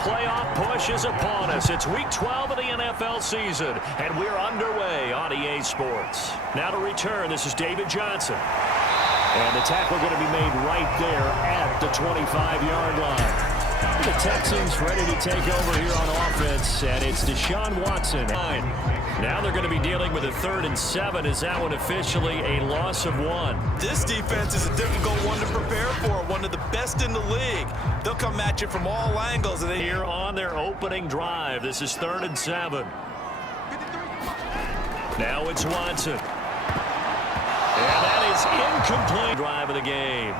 playoff push is upon us. It's Week 12 of the NFL season, and we're underway on EA Sports. Now to return, this is David Johnson. And the tackle going to be made right there at the 25-yard line. The Texans ready to take over here on offense, and it's Deshaun Watson. Now they're going to be dealing with a 3rd and 7. Is that one officially a loss of 1? This defense is a difficult one to prepare for, one of the best in the league. They'll come at you from all angles. And here on their opening drive, this is 3rd and 7. Now it's Watson. And that is incomplete. Drive of the game.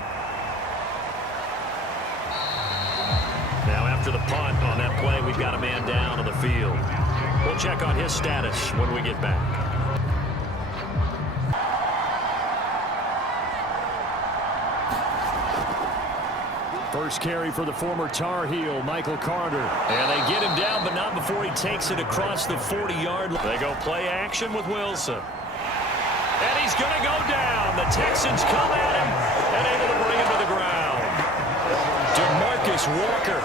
Now after the punt on that play, we've got a man down on the field. We'll check on his status when we get back. First carry for the former Tar Heel, Michael Carter. And they get him down, but not before he takes it across the 40-yard line. They go play action with Wilson. And he's going to go down. The Texans come at him and able to bring him to the ground. DeMarcus Walker.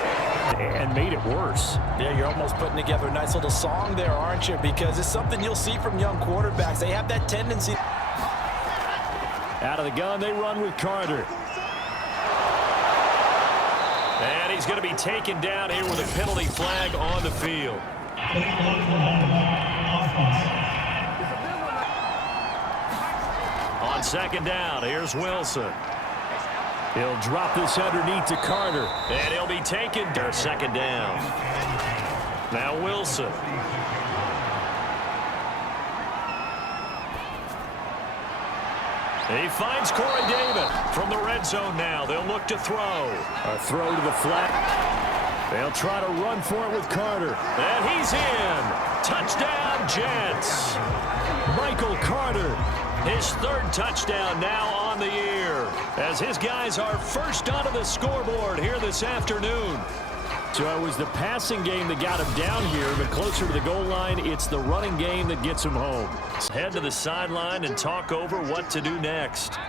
And made it worse. Yeah, you're almost putting together a nice little song there, aren't you? Because it's something you'll see from young quarterbacks. They have that tendency. Out of the gun, they run with Carter. And he's going to be taken down here with a penalty flag on the field. On 2nd down, here's Wilson. He'll drop this underneath to Carter. And he'll be taken. 2nd down. Now Wilson. He finds Corey Davis from the red zone now. They'll look to throw. A throw to the flat. They'll try to run for it with Carter. And he's in. Touchdown, Jets. Michael Carter. His 3rd touchdown now on the year, as his guys are first onto the scoreboard here this afternoon. So it was the passing game that got him down here, but closer to the goal line, it's the running game that gets him home. Head to the sideline and talk over what to do next.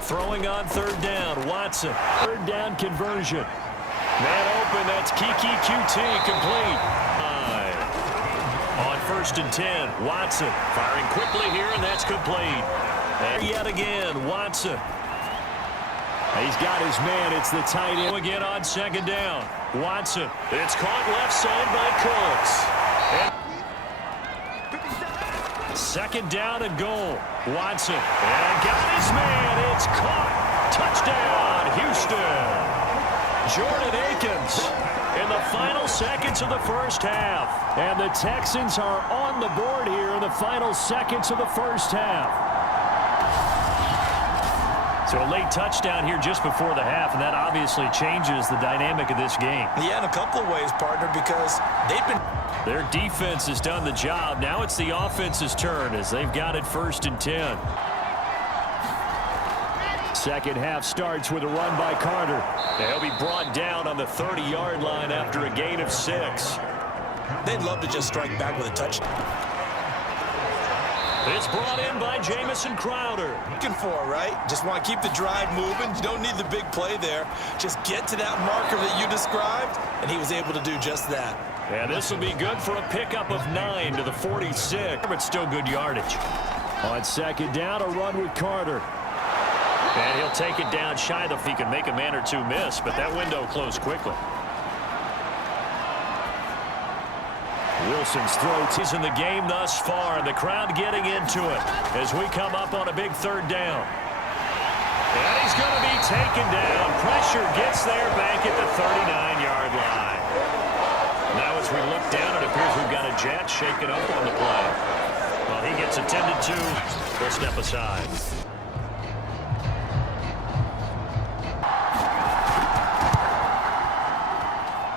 Throwing on 3rd down, Watson. 3rd down conversion. Man open, that's Kiki QT complete. On 1st and 10, Watson firing quickly here, and that's complete. And yet again, Watson. He's got his man. It's the tight end. Again on 2nd down. Watson. It's caught left side by Cooks. 2nd down and goal. Watson. And got his man. It's caught. Touchdown, Houston. Jordan Akins in the final seconds of the 1st half. And the Texans are on the board here in the final seconds of the 1st half. So a late touchdown here just before the half, and that obviously changes the dynamic of this game. Yeah, in a couple of ways, partner, because they've been... Their defense has done the job. Now it's the offense's turn as they've got it 1st and 10. 2nd half starts with a run by Carter. They'll be brought down on the 30-yard line after a gain of 6. They'd love to just strike back with a touchdown. It's brought in by Jamison Crowder. Looking for, right? Just want to keep the drive moving. You don't need the big play there. Just get to that marker that you described, and he was able to do just that. And this will be good for a pickup of 9 to the 46, but still good yardage. On 2nd down, a run with Carter. And he'll take it down shy if he can make a man or two miss, but that window closed quickly. Wilson's throw is in the game thus far, and the crowd getting into it as we come up on a big 3rd down. And he's going to be taken down. Pressure gets there back at the 39-yard line. Now as we look down, it appears we've got a Jet shaken up on the play. Well, he gets attended to. We'll step aside.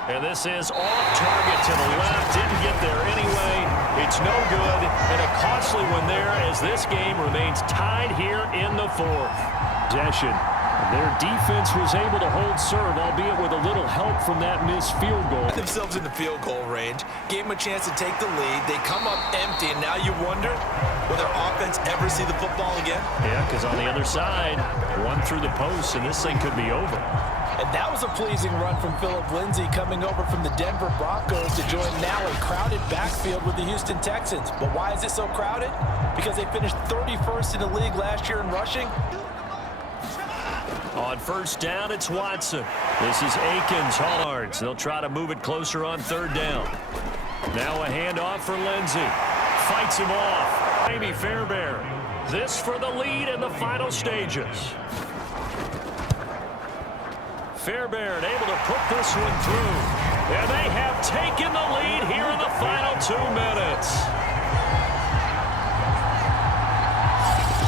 And this is off target to the left. Didn't get there anyway. It's no good. And a costly one there as this game remains tied here in the 4th. Possession. Their defense was able to hold serve, albeit with a little help from that missed field goal. Themselves in the field goal range. Gave them a chance to take the lead. They come up empty, and now you wonder, will their offense ever see the football again? Yeah, because on the other side, one through the post, and this thing could be over. And that was a pleasing run from Phillip Lindsay coming over from the Denver Broncos to join now a crowded backfield with the Houston Texans. But why is it so crowded? Because they finished 31st in the league last year in rushing. On first down, it's Watson. This is Akins, Hollards. They'll try to move it closer on third down. Now a handoff for Lindsay. Fights him off. Maybe Fairbairn. This for the lead in the final stages. Fairbairn able to put this one through. And they have taken the lead here in the final 2 minutes.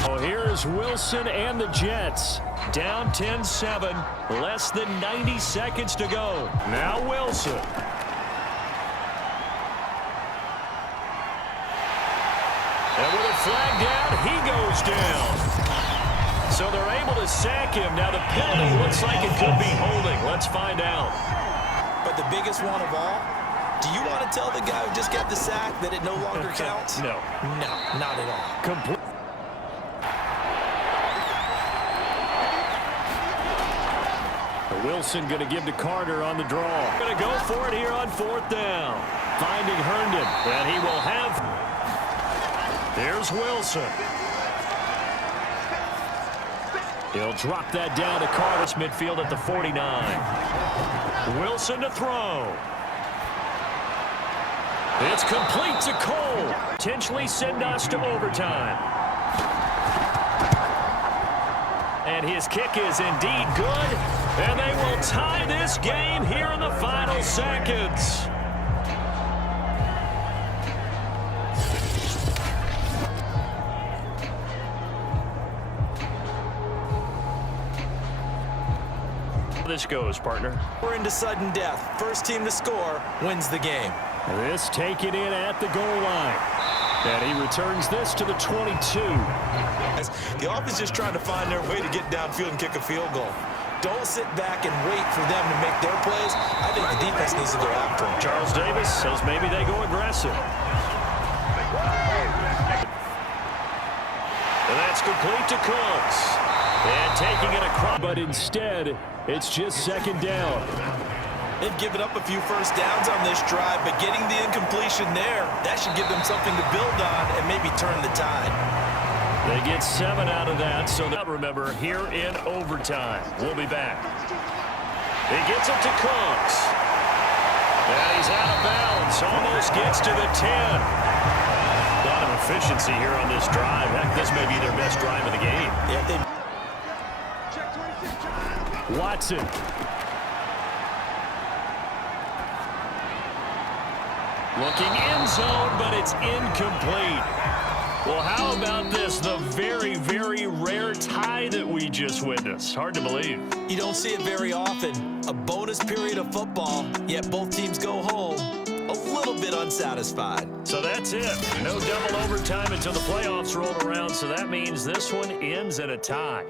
Oh, here's Wilson and the Jets. Down 10-7. Less than 90 seconds to go. Now Wilson. And with a flag down, he goes down. So they're able to sack him. Now the penalty looks like it could be holding. Let's find out. But the biggest one of all, do you want to tell the guy who just got the sack that it no longer counts? No. No, not at all. Complete. Wilson going to give to Carter on the draw. Going to go for it here on fourth down. Finding Herndon. And he will have. There's Wilson. He'll drop that down to Carter's midfield at the 49. Wilson to throw. It's complete to Cole. Potentially send us to overtime. And his kick is indeed good. And they will tie this game here in the final seconds. This goes, partner. We're into sudden death. First team to score wins the game. This taken in at the goal line. And he returns this to the 22. The offense just trying to find their way to get downfield and kick a field goal. Don't sit back and wait for them to make their plays. I think the defense needs to go after them. Charles Davis says maybe they go aggressive. And that's complete to Cooks. And taking it across. But instead, it's just second down. They've given up a few first downs on this drive, but getting the incompletion there, that should give them something to build on and maybe turn the tide. They get 7 out of that, so that, remember, here in overtime. We'll be back. He gets it to Cooks. And he's out of bounds. Almost gets to the 10. A lot of efficiency here on this drive. Heck, this may be their best drive of the game. Yeah, Watson. Looking end zone, but it's incomplete. Well, how about this? The very, very rare tie that we just witnessed. Hard to believe. You don't see it very often. A bonus period of football, yet both teams go home a little bit unsatisfied. So that's it. No double overtime until the playoffs roll around, so that means this one ends in a tie.